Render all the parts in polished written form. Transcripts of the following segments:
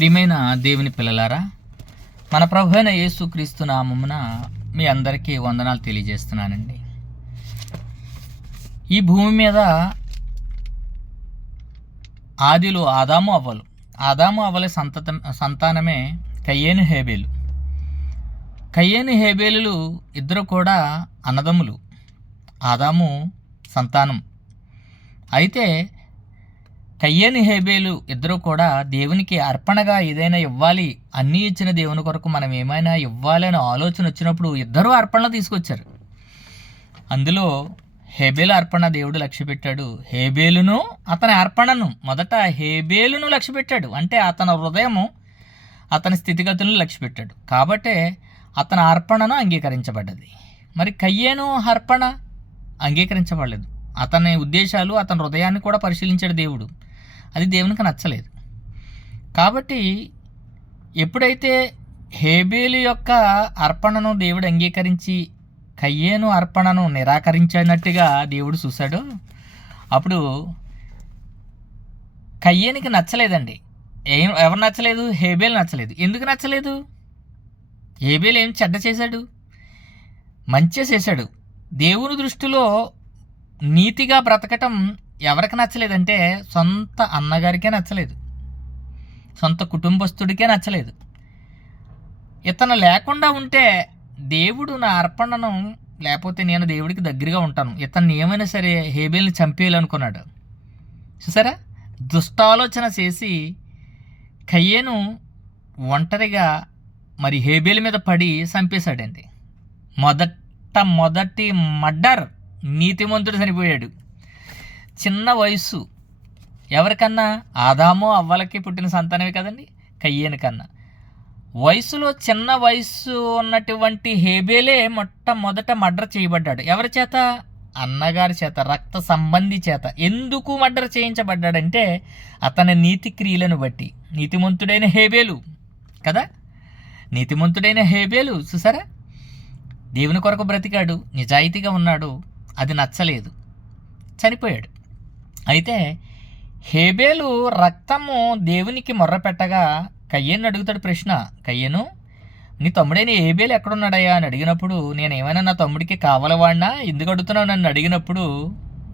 ప్రియమైన దేవుని పిల్లలారా, మన ప్రభు అయిన యేసుక్రీస్తు నామమున మీ అందరికీ వందనాలు తెలియజేస్తున్నానండి. ఈ భూమి మీద ఆదిలో ఆదాము అవ్వల సంతానమే కయ్యేను హేబేలు. కయ్యేను హేబేలులు ఇద్దరు కూడా అన్నదమ్ములు, ఆదాము సంతానం. అయితే కయ్యేను హేబేలు ఇద్దరు కూడా దేవునికి అర్పణగా ఏదైనా ఇవ్వాలి, అన్నీ ఇచ్చిన దేవుని కొరకు మనం ఏమైనా ఇవ్వాలి అనే ఆలోచన వచ్చినప్పుడు ఇద్దరూ అర్పణలు తీసుకొచ్చారు. అందులో హేబేలు అర్పణ దేవుడు లక్ష్య పెట్టాడు. హేబేలును అతని అర్పణను, మొదట హేబేలును లక్ష్య పెట్టాడు. అంటే అతని హృదయము, అతని స్థితిగతులను లక్ష్య పెట్టాడు. కాబట్టే అతని అర్పణను అంగీకరించబడ్డది. మరి కయ్యేను అర్పణ అంగీకరించబడలేదు. అతని ఉద్దేశాలు, అతని హృదయాన్ని కూడా పరిశీలించాడు దేవుడు. అది దేవునికి నచ్చలేదు. కాబట్టి ఎప్పుడైతే హేబేలు యొక్క అర్పణను దేవుడు అంగీకరించి కయ్యేను అర్పణను నిరాకరించినట్టుగా దేవుడు చూశాడు, అప్పుడు కయ్యేనికి నచ్చలేదండి. ఎవరు నచ్చలేదు? హేబేలు నచ్చలేదు. ఎందుకు నచ్చలేదు? హేబేలు ఏం చెడ్డ చేశాడు? మంచి చేశాడు. దేవుని దృష్టిలో నీతిగా బ్రతకటం ఎవరికి నచ్చలేదంటే సొంత అన్నగారికే నచ్చలేదు, సొంత కుటుంబస్తుడికే నచ్చలేదు. ఇతను లేకుండా ఉంటే దేవుడు నా అర్పణను, లేకపోతే నేను దేవుడికి దగ్గరగా ఉంటాను, ఇతన్ని ఏమైనా సరే హేబేల్ని చంపేయాలనుకున్నాడు. చూసారా, దుష్టాలోచన చేసి కయ్యేను ఒంటరిగా మరి హేబేలు మీద పడి చంపేశాడండి. మొదటి మర్డర్, నీతిమంతుడు చనిపోయాడు. చిన్న వయసు, ఎవరికన్నా? ఆదాము అవ్వలకి పుట్టిన సంతానమే కదండి, కయ్యేను కన్నా. వయసులో చిన్న వయసు ఉన్నటువంటి హేబేలే మొట్టమొదట మర్డర్ చేయబడ్డాడు. ఎవరి చేత? అన్నగారి చేత, రక్త సంబంధి చేత. ఎందుకు మర్డర్ చేయించబడ్డాడంటే అతని నీతి క్రియలను బట్టి. నీతిమంతుడైన హేబేలు కదా, నీతిమంతుడైన హేబేలు చూసారా, దేవుని కొరకు బ్రతికాడు, నిజాయితీగా ఉన్నాడు. అది నచ్చలేదు, చనిపోయాడు. అయితే హేబేలు రక్తము దేవునికి మొర్రపెట్టగా కయ్యేను అడుగుతాడు ప్రశ్న. కయ్యేను, నీ తమ్ముడైన హేబేలు ఎక్కడున్నాడయ్యా అని అడిగినప్పుడు, నేను ఏమైనా నా తమ్ముడికి కావాలవాడినా, ఎందుకు అడుగుతున్నావు నన్ను అడిగినప్పుడు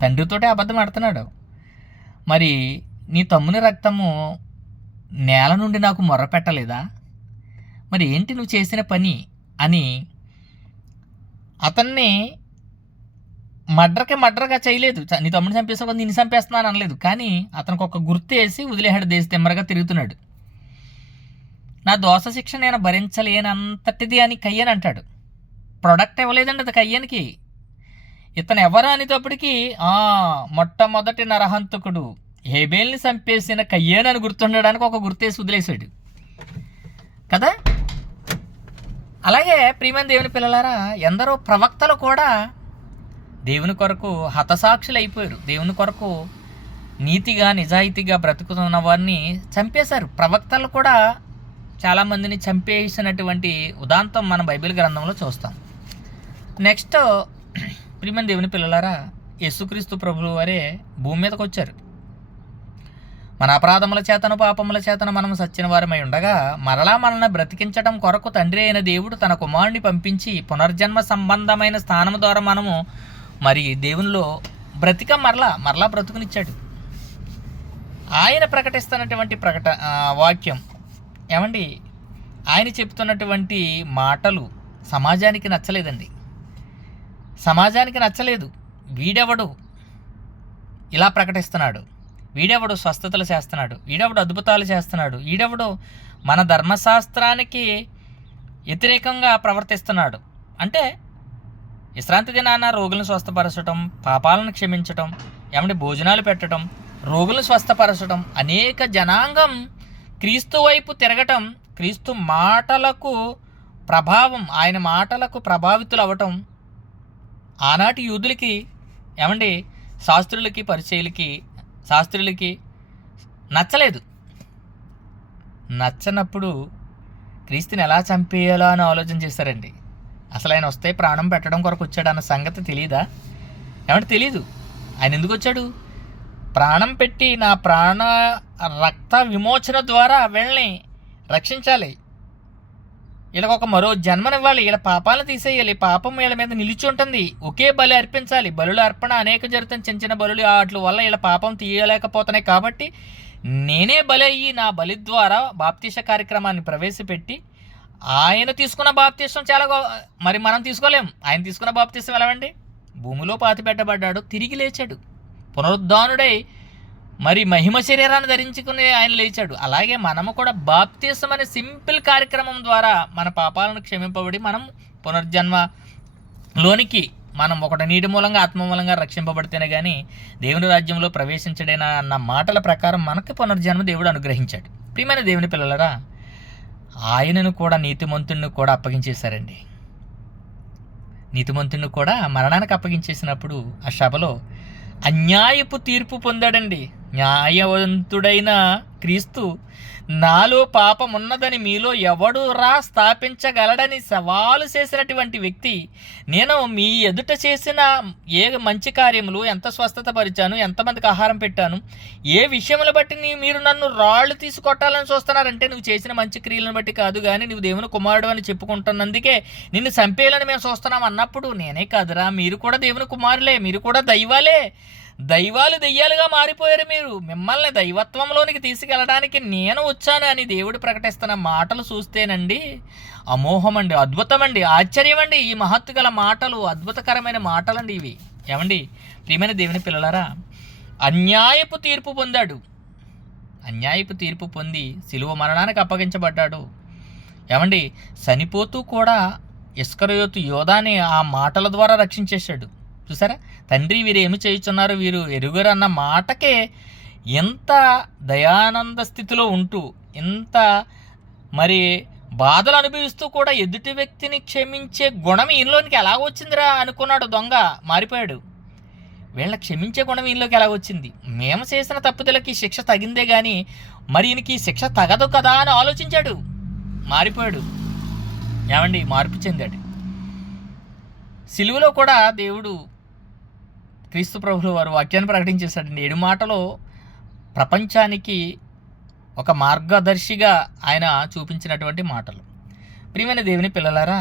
తండ్రితోటే అబద్ధం ఆడుతున్నాడు. మరి నీ తమ్ముని రక్తము నేల నుండి నాకు మొర్రపెట్టలేదా? మరి ఏంటి నువ్వు చేసిన పని అని అతన్ని మర్డర్గా చేయలేదు. నీ తమ్ముడు చంపేసావు, నిన్ను చంపేస్తున్నాను అనలేదు. కానీ అతనికి ఒక గుర్తు వేసి వదిలేహాడు, దేశ తెమ్మరగా తిరుగుతున్నాడు. నా దోష శిక్ష నేను భరించలేనంతటిది అని కయ్యని అంటాడు. ప్రొడక్ట్ ఇవ్వలేదండి అది కయ్యనికి. ఇతను ఎవరు అనేటప్పటికీ మొట్టమొదటి నరహంతకుడు, హేబేల్ని చంపేసిన కయ్యేను అని గుర్తుండడానికి ఒక గుర్తేసి వదిలేశాడు కదా. అలాగే ప్రియమైన దేవుని పిల్లలారా, ఎందరో ప్రవక్తలు కూడా దేవుని కొరకు హతసాక్షులు అయిపోయారు. దేవుని కొరకు నీతిగా నిజాయితీగా బ్రతుకుతున్న వారిని చంపేశారు. ప్రవక్తలు కూడా చాలామందిని చంపేసినటువంటి ఉదాంతం మన బైబిల్ గ్రంథంలో చూస్తాం. నెక్స్ట్ ప్రియమైన దేవుని పిల్లలారా, యేసుక్రీస్తు ప్రభువు వారే భూమి మీదకి వచ్చారు. మన అపరాధముల చేతను పాపముల చేతను మనం సచ్చిన వారమై ఉండగా మరలా మనల్ని బ్రతికించడం కొరకు తండ్రి అయిన దేవుడు తన కుమారుని పంపించి పునర్జన్మ సంబంధమైన స్థానం ద్వారా మనము మరి దేవునిలో మరలా బ్రతుకునిచ్చాడు. ఆయన ప్రకటిస్తున్నటువంటి వాక్యం ఏమండి, ఆయన చెప్తున్నటువంటి మాటలు సమాజానికి నచ్చలేదండి. సమాజానికి నచ్చలేదు. వీడెవడు ఇలా ప్రకటిస్తున్నాడు, వీడెవడు స్వస్థతలు చేస్తున్నాడు, వీడెవడు అద్భుతాలు చేస్తున్నాడు, వీడెవడు మన ధర్మశాస్త్రానికి వ్యతిరేకంగా ప్రవర్తిస్తున్నాడు అంటే విశ్రాంతి దినాన రోగులను స్వస్థపరచడం, పాపాలను క్షమించటం, ఏమంటే భోజనాలు పెట్టడం, రోగులను స్వస్థపరచడం, అనేక జనాంగం క్రీస్తు వైపు తిరగటం, క్రీస్తు మాటలకు ప్రభావం, ఆయన మాటలకు ప్రభావితులు అవ్వటం ఆనాటి యూదులకి, ఏమండి శాస్త్రులకి పరిచయులకి శాస్త్రులకి నచ్చలేదు. నచ్చనప్పుడు క్రీస్తుని ఎలా చంపేయాలో అని ఆలోచన చేశారండి. అసలు ఆయన వస్తే ప్రాణం పెట్టడం కొరకు వచ్చాడు అన్న సంగతి తెలియదా? ఏమంటే తెలీదు. ఆయన ఎందుకు వచ్చాడు? ప్రాణం పెట్టి నా ప్రాణ రక్త విమోచన ద్వారా వీళ్ళని రక్షించాలి, వీళ్ళకి ఒక మరో జన్మనివ్వాలి, వీళ్ళ పాపాలను తీసేయాలి, పాపం వీళ్ళ మీద నిలిచి ఉంటుంది, ఒకే బలి అర్పించాలి. బలుల అర్పణ అనేక జరుగుతుంది, చిన్న చిన్న బలులు వాటి వల్ల వీళ్ళ పాపం తీయలేకపోతున్నాయి. కాబట్టి నేనే బలి అయ్యి నా బలి ద్వారా బాప్తీస కార్యక్రమాన్ని ప్రవేశపెట్టి ఆయన తీసుకున్న బాప్తీసం చాలా మరి మనం తీసుకోలేం. ఆయన తీసుకున్న బాప్తీసం ఎలావండి? భూమిలో పాతిపెట్టబడ్డాడు, తిరిగి లేచాడు, పునరుద్ధానుడై మరి మహిమ శరీరాన్ని ధరించుకుని ఆయన లేచాడు. అలాగే మనము కూడా బాప్తీసం అనే సింపుల్ కార్యక్రమం ద్వారా మన పాపాలను క్షమింపబడి మనం పునర్జన్మలోనికి మనం ఒకటి నీటి మూలంగా ఆత్మ మూలంగా రక్షింపబడితేనే కానీ దేవుని రాజ్యంలో ప్రవేశించడేనా అన్న మాటల ప్రకారం మనకి పునర్జన్మ దేవుడు అనుగ్రహించాడు. ప్రియమైన దేవుని పిల్లలరా, ఆయనను కూడా నీతిమంతుడిని కూడా అప్పగించేశారండి. నీతిమంతుడిని కూడా మరణానికి అప్పగించేసినప్పుడు ఆ సభలో అన్యాయపు తీర్పు పొందాడండి. న్యాయవంతుడైన క్రీస్తు నాలో పాపం ఉన్నదని మీలో ఎవడు స్థాపించగలడని సవాలు చేసినటువంటి వ్యక్తి, నేను మీ ఎదుట చేసిన ఏ మంచి కార్యములు, ఎంత స్వస్థత పరిచాను, ఎంతమందికి ఆహారం పెట్టాను, ఏ విషయములు బట్టి మీరు నన్ను రాళ్ళు తీసుకొట్టాలని చూస్తున్నారంటే నువ్వు చేసిన మంచి క్రియలను బట్టి కాదు, కానీ నువ్వు దేవుని కుమారుడు అని చెప్పుకుంటున్నందుకే నిన్ను చంపేయాలని మేము చూస్తున్నాం అన్నప్పుడు, నేనే కాదురా, మీరు కూడా దేవుని కుమారులే, మీరు కూడా దైవాలే, దైవాలు దెయ్యాలుగా మారిపోయారు, మీరు మిమ్మల్ని దైవత్వంలోనికి తీసుకెళ్ళడానికి నేను వచ్చాను అని దేవుడు ప్రకటిస్తున్న మాటలు చూస్తేనండి అమోహం అండి, అద్భుతం అండి, ఆశ్చర్యం అండి. ఈ మహత్తు గల మాటలు అద్భుతకరమైన మాటలండి ఇవి. ఏమండి ప్రియమైన దేవుని పిల్లలారా, అన్యాయపు తీర్పు పొందాడు, అన్యాయపు తీర్పు పొంది శిలువ మరణానికి అప్పగించబడ్డాడు. ఏమండి చనిపోతూ కూడా ఇస్కరియోతు యోధాని ఆ మాటల ద్వారా రక్షించేశాడు. చూసారా, తండ్రి వీరు ఏమి చేయుచున్నారు, వీరు ఎరుగరు అన్న మాటకే ఎంత దయానంద స్థితిలో ఉంటూ, ఎంత మరి బాధలు అనుభవిస్తూ కూడా ఎదుటి వ్యక్తిని క్షమించే గుణం ఈయనలోనికి ఎలా వచ్చిందిరా అనుకున్నాడు దొంగ, మారిపోయాడు. వీళ్ళని క్షమించే గుణం ఈయనలోకి ఎలా వచ్చింది? మేము చేసిన తప్పుదలకి శిక్ష తగిందే కానీ మరి ఈయనకి శిక్ష తగదు కదా అని ఆలోచించాడు, మారిపోయాడు. ఏమండి మార్పు చెందాడు. సిలువలో కూడా దేవుడు క్రీస్తు ప్రభువుల వారు వాక్యాన్ని ప్రకటించేశాడండి. 7 మాటలో ప్రపంచానికి ఒక మార్గదర్శిగా ఆయన చూపించినటువంటి మాటలు. ప్రియమైన దేవుని పిల్లలారా,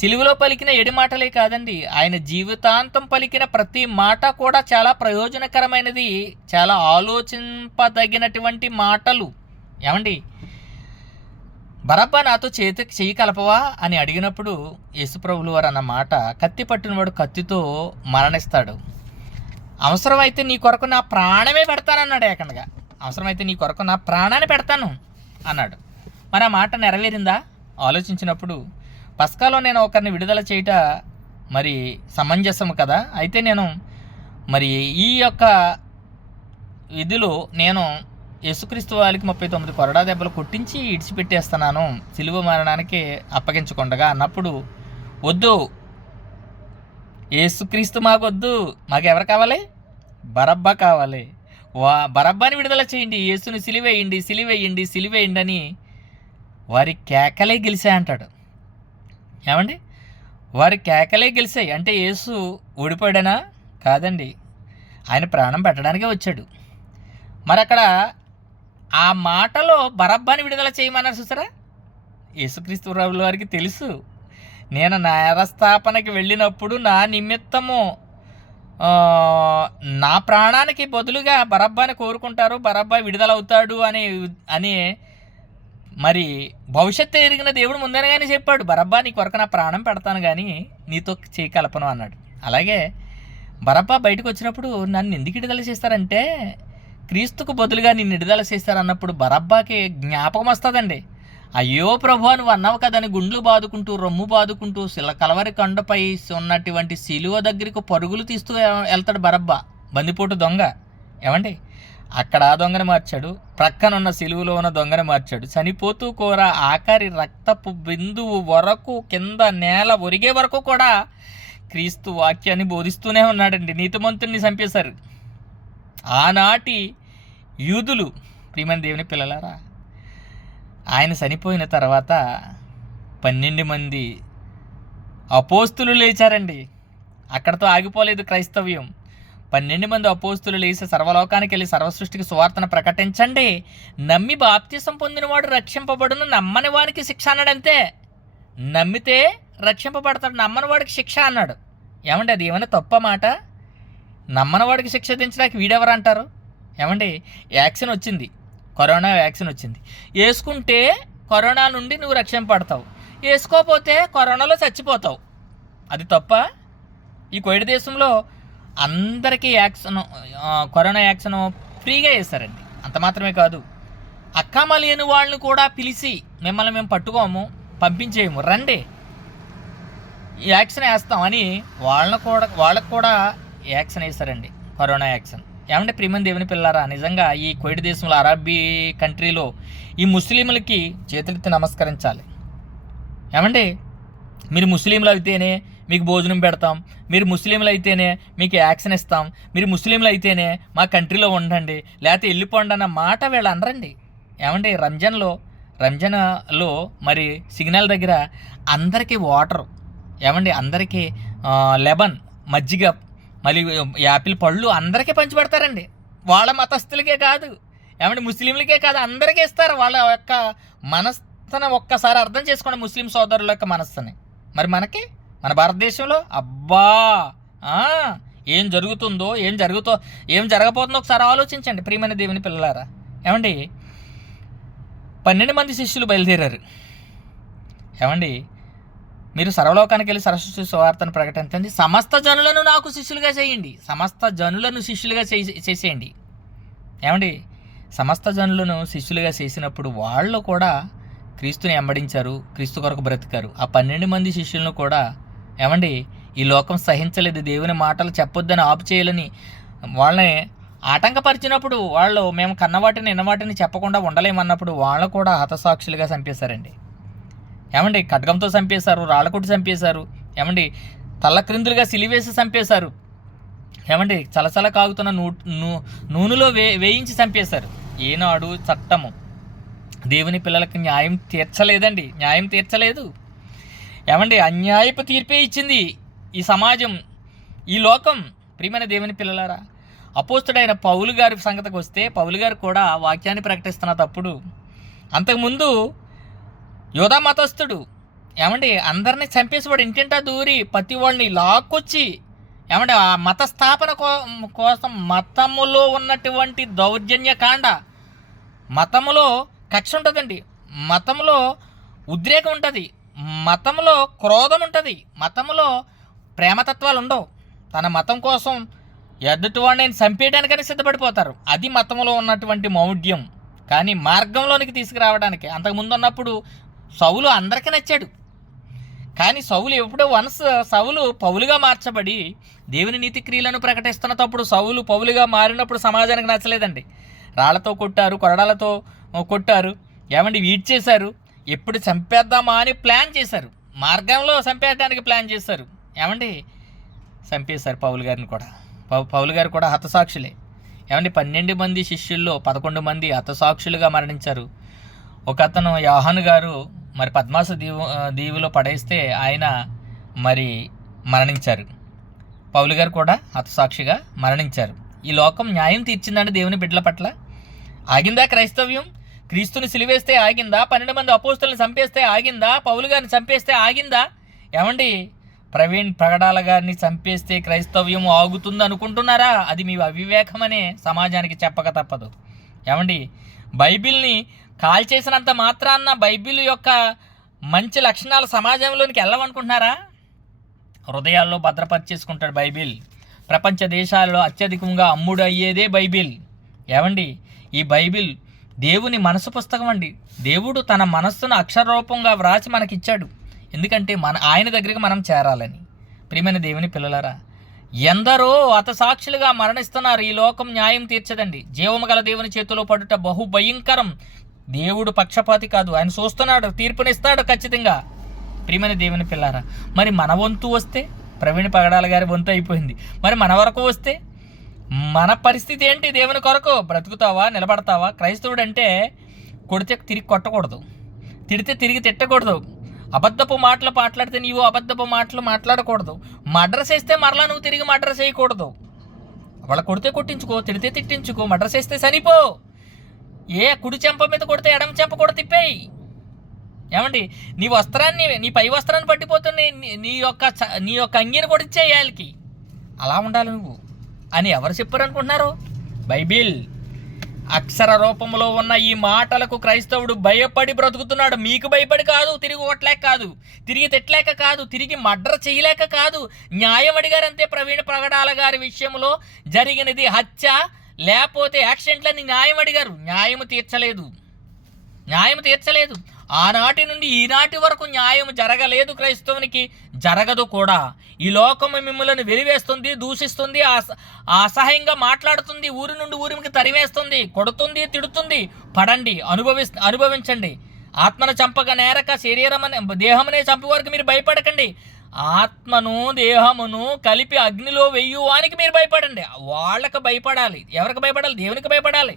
సిలువలో పలికిన 7 మాటలే కాదండి, ఆయన జీవితాంతం పలికిన ప్రతి మాట కూడా చాలా ప్రయోజనకరమైనది, చాలా ఆలోచింపదగినటువంటి మాటలు. ఏమండి, బరబ్బా నాతో చెయ్యి కలపవా అని అడిగినప్పుడు యేసుప్రభులు వారు అన్న మాట, కత్తి పట్టినవాడు కత్తితో మరణిస్తాడు, అవసరమైతే నీ కొరకు నా ప్రాణమే పెడతానన్నాడు. ఏకంగా అవసరమైతే నీ కొరకు నా ప్రాణాన్ని పెడతాను అన్నాడు. మరి ఆ మాట నెరవేరిందా ఆలోచించినప్పుడు, పస్కాలో నేను ఒకరిని విడుదల చేయట మరి సమంజసం కదా, అయితే నేను మరి ఈ యొక్క విధిలో నేను యేసుక్రీస్తు వారికి 39 కొరడా దెబ్బలు కొట్టించి ఇడిచిపెట్టేస్తున్నాను సిలువ మరణానికి అప్పగించకుండగా అన్నప్పుడు, వద్దు యేసుక్రీస్తు మాకొద్దు, మాకెవరు కావాలి? బరబ్బా కావాలి. బరబ్బాని విడుదల చేయండి, యేసుని సిలివేయండి, సిలివేయండి, సిలివేయండి అని వారి కేకలే గెలిచాయి అంటాడు. ఏమండి, వారి కేకలే గెలిచాయి అంటే యేసు ఓడిపోయాడనా? కాదండి, ఆయన ప్రాణం పెట్టడానికే వచ్చాడు. మరి అక్కడ ఆ మాటలో బరబ్బాని విడుదల చేయమన్నారు చూసారా. యేసుక్రీస్తు ప్రభువుల వారికి తెలుసు, నేను నేరస్థాపనకి వెళ్ళినప్పుడు నా నిమిత్తము నా ప్రాణానికి బదులుగా బరబ్బాని కోరుకుంటారు, బరబ్బా విడుదలవుతాడు అని మరి భవిష్యత్తు ఎరిగిన దేవుడు ముందరగానే చెప్పాడు, బరబ్బా నీ కొరకు నా ప్రాణం పెడతాను కానీ నీతో చేయి కలపను అన్నాడు. అలాగే బరబ్బా బయటకు వచ్చినప్పుడు నన్ను ఎందుకు విడుదల చేస్తారంటే క్రీస్తుకు బదులుగా నిన్ను విడుదల చేస్తారన్నప్పుడు బరబ్బాకి జ్ఞాపకం వస్తుందండి. అయ్యో ప్రభు నువ్వు అన్నావు కదని గుండ్లు బాదుకుంటూ రొమ్ము బాదుకుంటూ కలవరి కొండపై ఉన్నటువంటి సిలువ దగ్గరికి పరుగులు తీస్తూ వెళ్తాడు బరబ్బా, బందిపోటు దొంగ. ఏమండి, అక్కడ ఆ దొంగని మార్చాడు, ప్రక్కనున్న సిలువలో ఉన్న దొంగని మార్చాడు. చనిపోతూ కూర ఆఖరి రక్తపు బిందువు వరకు కింద నేల ఒరిగే వరకు కూడా క్రీస్తు వాక్యాన్ని బోధిస్తూనే ఉన్నాడండి. నీతిమంతుడిని చంపేశారు ఆనాటి యూదులు. ప్రియమైన దేవుని పిల్లలారా, ఆయన చనిపోయిన తర్వాత 12 మంది అపోస్తులు లేచారండి. అక్కడతో ఆగిపోలేదు క్రైస్తవ్యం. 12 మంది అపోస్తులు లేచి సర్వలోకానికి వెళ్ళి సర్వసృష్టికి సువార్తను ప్రకటించండి, నమ్మి బాప్తిసం పొందినవాడు రక్షింపబడును, నమ్మని వానికి శిక్ష అన్నాడు. అంతే, నమ్మితే రక్షింపబడతాడు, నమ్మని వాడికి శిక్ష అన్నాడు. ఏమండి, అది ఏమైనా తప్ప మాట? నమ్మని వాడికి శిక్ష విధించడానికి వీడెవరు అంటారు? ఏమండి, వ్యాక్సిన్ వచ్చింది, కరోనా వ్యాక్సిన్ వచ్చింది, వేసుకుంటే కరోనా నుండి నువ్వు రక్షింపబడతావు, వేసుకోకపోతే కరోనాలో చచ్చిపోతావు. అది తప్ప? ఈ కోవిడ్ దేశంలో అందరికీ కరోనా వ్యాక్సిన్ ఫ్రీగా వేస్తారండి. అంత మాత్రమే కాదు, అక్కమ లేని వాళ్ళని కూడా పిలిచి మిమ్మల్ని మేము పట్టుకోము, పంపించేయము, రండి వ్యాక్సిన్ వేస్తాం అని వాళ్ళకు కూడా వ్యాక్సిన్ వేస్తారండి, కరోనా వ్యాక్సిన్. ఏమంటే ప్రియమైన దేవుని పిల్లారా, నిజంగా ఈ కోవిడ్ దేశంలో అరబ్బీ కంట్రీలో ఈ ముస్లింలకి చేతులెత్తి నమస్కరించాలి. ఏమండి, మీరు ముస్లింలు అయితేనే మీకు భోజనం పెడతాం, మీరు ముస్లింలు అయితేనే మీకు వ్యాక్సిన్ ఇస్తాం, మీరు ముస్లింలు అయితేనే మా కంట్రీలో ఉండండి, లేకపోతే వెళ్ళిపోండి అన్న మాట వీళ్ళు అనరండి. ఏమండి, రంజాన్లో మరి సిగ్నల్ దగ్గర అందరికీ వాటర్, ఏమండి అందరికీ లెమన్, మజ్జిగ, మళ్ళీ యాపిల్ పళ్ళు అందరికీ పంచిపెడతారండి. వాళ్ళ మతస్థులకే కాదు, ఏమంటే ముస్లింలకే కాదు, అందరికీ ఇస్తారు. వాళ్ళ యొక్క మనస్సుని ఒక్కసారి అర్థం చేసుకోండి, ముస్లిం సోదరుల యొక్క మనస్సుని. మరి మన భారతదేశంలో అబ్బా ఏం జరుగుతుందో, ఏం జరగబోతుందో ఒకసారి ఆలోచించండి ప్రియమైన దేవుని పిల్లలారా. ఏమండి, 12 మంది శిష్యులు బయలుదేరారు. ఏమండి, మీరు సర్వలోకానికి వెళ్ళి సరస్వతి సువార్తను ప్రకటించండి, సమస్త జనులను నాకు శిష్యులుగా చేయండి, సమస్త జనులను శిష్యులుగా చేసేయండి. ఏమండి, సమస్త జనులను శిష్యులుగా చేసినప్పుడు వాళ్ళు కూడా క్రీస్తుని వెంబడించారు, క్రీస్తు కొరకు బ్రతికారు. ఆ 12 మంది శిష్యులను కూడా ఏమండి ఈ లోకం సహించలేదు, దేవుని మాటలు చెప్పొద్దని ఆపు చేయాలని వాళ్ళని ఆటంకపరిచినప్పుడు, వాళ్ళు మేము కన్నవాటిని విన్నవాటిని చెప్పకుండా ఉండలేమన్నప్పుడు వాళ్ళు కూడా హతసాక్షులుగా చంపేశారండి. ఏమండి, ఖడ్గంతో చంపేశారు, రాళ్ళకొట్టి చంపేశారు, ఏమండి తల్లక్రిందులుగా సిలివేసి చంపేశారు, ఏమండి చలచల కాగుతున్న నూనెలో వేయించి చంపేశారు. ఏనాడు చట్టము దేవుని పిల్లలకి న్యాయం తీర్చలేదు. ఏమండి, అన్యాయపు తీర్పే ఇచ్చింది ఈ సమాజం, ఈ లోకం. ప్రియమైన దేవుని పిల్లలారా, అపోస్తుడైన పౌలు గారి సంగతికి వస్తే, పౌలు గారు కూడా వాక్యాన్ని ప్రకటిస్తున్న తప్పుడు అంతకుముందు యోధా మతస్థుడు, ఏమండి అందరినీ చంపేసేవాడు, ఇంటింటా దూరి ప్రతి వాళ్ళని లాక్కొచ్చి, ఏమంటే ఆ మత స్థాపన కోసం మతములో ఉన్నటువంటి దౌర్జన్యకాండ, మతములో కక్ష ఉంటుందండి, మతంలో ఉద్రేకం ఉంటుంది, మతంలో క్రోధం ఉంటుంది, మతంలో ప్రేమతత్వాలు ఉండవు. తన మతం కోసం ఎదుటివాడిని చంపేయడానికని సిద్ధపడిపోతారు. అది మతంలో ఉన్నటువంటి మౌఢ్యం. కానీ మార్గంలోనికి తీసుకురావడానికి అంతకుముందు ఉన్నప్పుడు సౌలు అందరికీ నచ్చాడు. కానీ సౌలు పౌలుగా మార్చబడి దేవుని నీతి క్రియలను ప్రకటిస్తున్నప్పుడు సౌలు పౌలుగా మారినప్పుడు సమాజానికి నచ్చలేదండి. రాళ్లతో కొట్టారు, కొరడాలతో కొట్టారు, ఏమండి ఈడ్చేశారు. ఎప్పుడు చంపేద్దామా అని ప్లాన్ చేశారు, మార్గంలో చంపేయడానికి ప్లాన్ చేశారు. ఏమండి చంపేశారు పౌలు గారిని కూడా. పౌలు గారు కూడా హతసాక్షులే. ఏమండి 12 మంది శిష్యుల్లో 11 మంది హతసాక్షులుగా మరణించారు. ఒక అతను యోహాను గారు మరి పద్మాసు దీవులో పడేస్తే ఆయన మరి మరణించారు. పౌలు గారు కూడా హతసాక్షిగా మరణించారు. ఈ లోకం న్యాయం తీర్చిందండి దేవుని బిడ్డల పట్ల. ఆగిందా క్రైస్తవ్యం? క్రీస్తుని సిలివేస్తే ఆగిందా? 12 మంది అపోస్తులను చంపేస్తే ఆగిందా? పౌలు గారిని చంపేస్తే ఆగిందా? ఏమండి ప్రవీణ్ పగడాల గారిని చంపేస్తే క్రైస్తవ్యం ఆగుతుంది అనుకుంటున్నారా? అది మీ అవివేకమనే సమాజానికి చెప్పక తప్పదు. ఏమండి బైబిల్ని కాల్చేసినంత మాత్రాన్న బైబిల్ యొక్క మంచి లక్షణాలు సమాజంలోనికి వెళ్ళవనుకుంటున్నారా? హృదయాల్లో భద్రపరిచేసుకుంటాడు బైబిల్. ప్రపంచ దేశాలలో అత్యధికంగా అమ్ముడు అయ్యేదే బైబిల్. ఏమండి ఈ బైబిల్ దేవుని మనసు పుస్తకం అండి. దేవుడు తన మనస్సును అక్షరరూపంగా వ్రాసి మనకిచ్చాడు. ఎందుకంటే ఆయన దగ్గరికి మనం చేరాలని. ప్రియమైన దేవుని పిల్లలారా, ఎందరో హతసాక్షులుగా మరణిస్తున్నారు. ఈ లోకం న్యాయం తీర్చదండి. జీవము గల దేవుని చేతిలో పడుట బహు భయంకరం. దేవుడు పక్షపాతి కాదు, ఆయన చూస్తున్నాడు, తీర్పునిస్తాడు ఖచ్చితంగా. ప్రియమైన దేవుని పిల్లారా, మరి మన వంతు వస్తే, ప్రవీణ్ పగడాల గారి వంతు అయిపోయింది, మరి మన వరకు వస్తే మన పరిస్థితి ఏంటి? దేవుని కొరకు బ్రతుకుతావా, నిలబడతావా? క్రైస్తవుడు అంటే కొడితే తిరిగి కొట్టకూడదు, తిడితే తిరిగి తిట్టకూడదు, అబద్ధపు మాటలు మాట్లాడితే నీవు అబద్ధపు మాటలు మాట్లాడకూడదు, మర్డర్ చేస్తే మరలా నువ్వు తిరిగి మర్డర్ చేయకూడదు. వాళ్ళ కొడితే కొట్టించుకో, తిడితే తిట్టించుకో, మర్డర్ చేస్తే చనిపో. కుడి చెంప మీద కొడితే ఎడమ చెంప కూడా తిప్పేయి. ఏమండి, నీ పై వస్త్రాన్ని పట్టిపోతుంది, నీ యొక్క అంగీని కూడా ఇచ్చేయాలికి. అలా ఉండాలి నువ్వు అని ఎవరు చెప్పారు అనుకుంటున్నారు? బైబిల్ అక్షర రూపంలో ఉన్న ఈ మాటలకు క్రైస్తవుడు భయపడి బ్రతుకుతున్నాడు. మీకు భయపడి కాదు, తిరిగి కొట్టలేక కాదు, తిరిగి తిట్టలేక కాదు, తిరిగి మర్డర్ చేయలేక కాదు. న్యాయం అడిగారంతే. ప్రవీణ్ పగడాల గారి విషయంలో జరిగినది హత్య లేకపోతే యాక్సిడెంట్లని న్యాయం అడిగారు. న్యాయం తీర్చలేదు. ఆనాటి నుండి ఈనాటి వరకు న్యాయం జరగలేదు. క్రైస్తవునికి జరగదు కూడా. ఈ లోకము మిమ్మల్ని వెలివేస్తుంది, దూషిస్తుంది, అసహ్యంగా మాట్లాడుతుంది, ఊరి నుండి ఊరికి తరివేస్తుంది, కొడుతుంది, తిడుతుంది. పడండి, అనుభవించండి. ఆత్మను చంపక నేరక దేహమునే చంపే వరకు మీరు భయపడకండి. ఆత్మను దేహమును కలిపి అగ్నిలో వెయ్యువానికి మీరు భయపడండి. వాళ్ళకి భయపడాలి. ఎవరికి భయపడాలి? దేవునికి భయపడాలి.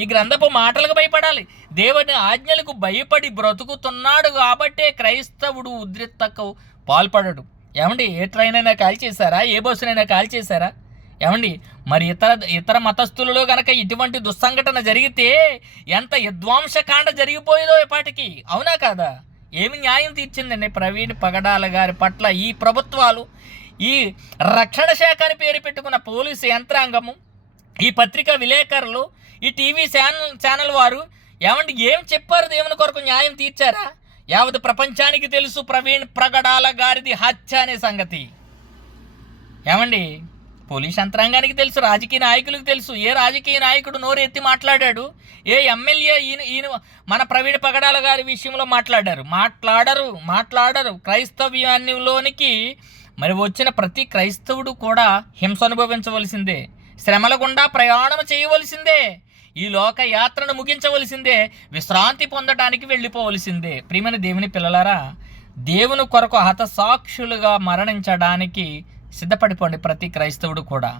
ఈ గ్రంథపు మాటలకు భయపడాలి. దేవుని ఆజ్ఞలకు భయపడి బ్రతుకుతున్నాడు కాబట్టే క్రైస్తవుడు ఉద్రిక్తకు పాల్పడడు. ఏమండి, ఏ ట్రైన్ అయినా కాల్ చేశారా? ఏ బస్సునైనా కాల్ చేశారా? ఏమండి, మరి ఇతర మతస్థులలో కనుక ఇటువంటి దుస్సంఘటన జరిగితే ఎంత విధ్వంసకాండ జరిగిపోయేదో ఇప్పటికి. అవునా కాదా? ఏమి న్యాయం తీర్చిందండి ప్రవీణ్ పగడాల గారి పట్ల ఈ ప్రభుత్వాలు, ఈ రక్షణ శాఖ అని పేరు పెట్టుకున్న పోలీసు యంత్రాంగము, ఈ పత్రికా విలేకరులు, ఈ టీవీ ఛానల్ వారు ఏమండి ఏం చెప్పారు? దేవుని కొరకు న్యాయం తీర్చారా? యావత్ ప్రపంచానికి తెలుసు ప్రవీణ్ పగడాల గారిది హత్య అనే సంగతి. ఏమండి, పోలీస్ యంత్రాంగానికి తెలుసు, రాజకీయ నాయకులకు తెలుసు. ఏ రాజకీయ నాయకుడు నోరు ఎత్తి మాట్లాడాడు? ఏ ఎమ్మెల్యే ఈయన మన ప్రవీణ్ పగడాల గారి విషయంలో మాట్లాడరు. క్రైస్తవ్యాన్నిలోనికి మరి వచ్చిన ప్రతి క్రైస్తవుడు కూడా హింస అనుభవించవలసిందే, శ్రమల గుండా ప్రయాణం చేయవలసిందే, ఈ లోక యాత్రను ముగించవలసిందే, విశ్రాంతి పొందడానికి వెళ్ళిపోవలసిందే. ప్రియమైన దేవుని పిల్లలారా, దేవుని కొరకు హతసాక్షులుగా మరణించడానికి సిద్ధపడిపోండి ప్రతి క్రైస్తవుడు కూడా.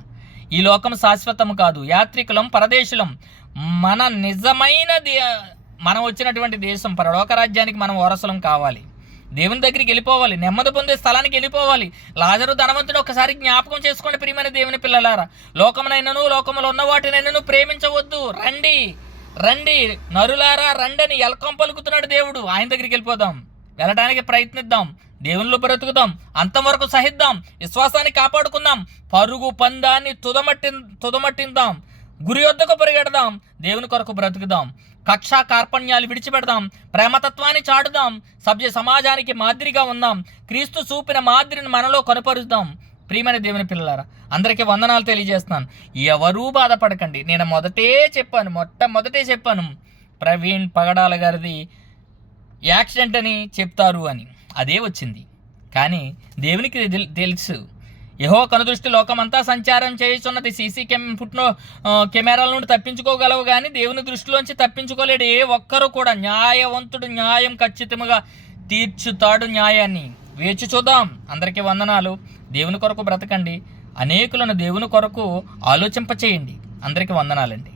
ఈ లోకం శాశ్వతం కాదు, యాత్రికులం, పరదేశులం. మన నిజమైన మనం వచ్చినటువంటి దేశం పరలోక రాజ్యానికి మనం వారసులం కావాలి. దేవుని దగ్గరికి వెళ్ళిపోవాలి, నెమ్మది పొందే స్థలానికి వెళ్ళిపోవాలి. లాజరు ధనవంతుడు ఒకసారి జ్ఞాపకం చేసుకోండి ప్రియమైన దేవుని పిల్లలారా. లోకమునైనను లోకములో ఉన్న వాటినైనను ప్రేమించవద్దు. రండి నరులారా రండి అని ఎల్కం పలుకుతున్నాడు దేవుడు. ఆయన దగ్గరికి వెళ్ళడానికి ప్రయత్నిద్దాం, దేవునిలో బ్రతుకుదాం, అంతం వరకు సహిద్దాం, విశ్వాసాన్ని కాపాడుకుందాం, పరుగు పందాన్ని తుదమట్టిందాం, గురి వద్దకు పరిగెడదాం, దేవుని కొరకు బ్రతుకుదాం, కక్షా కార్పణ్యాలు విడిచిపెడదాం, ప్రేమతత్వాన్ని చాటుదాం, సభ్య సమాజానికి మాదిరిగా ఉందాం, క్రీస్తు చూపిన మాదిరిని మనలో కనపరుద్దాం. ప్రియమైన దేవుని పిల్లలారా, అందరికీ వందనాలు తెలియజేస్తున్నాను. ఎవరూ బాధపడకండి. నేను మొట్టమొదటే చెప్పాను ప్రవీణ్ పగడాల గారిది యాక్సిడెంట్ అని చెప్తారు అని. అదే వచ్చింది. కానీ దేవునికి తెలుసు, యెహోవా కనుదృష్టి లోకమంతా సంచారం చేయుచున్నది. సీసీ కెమెరాల నుండి తప్పించుకోగలవు, కానీ దేవుని దృష్టిలోంచి తప్పించుకోలేడు ఏ ఒక్కరు కూడా. న్యాయవంతుడు న్యాయం ఖచ్చితంగా తీర్చుతాడు న్యాయాన్ని. వేచి చూద్దాం. అందరికీ వందనాలు. దేవుని కొరకు బ్రతకండి, అనేకులను దేవుని కొరకు ఆలోచింపచేయండి. అందరికీ వందనాలండి.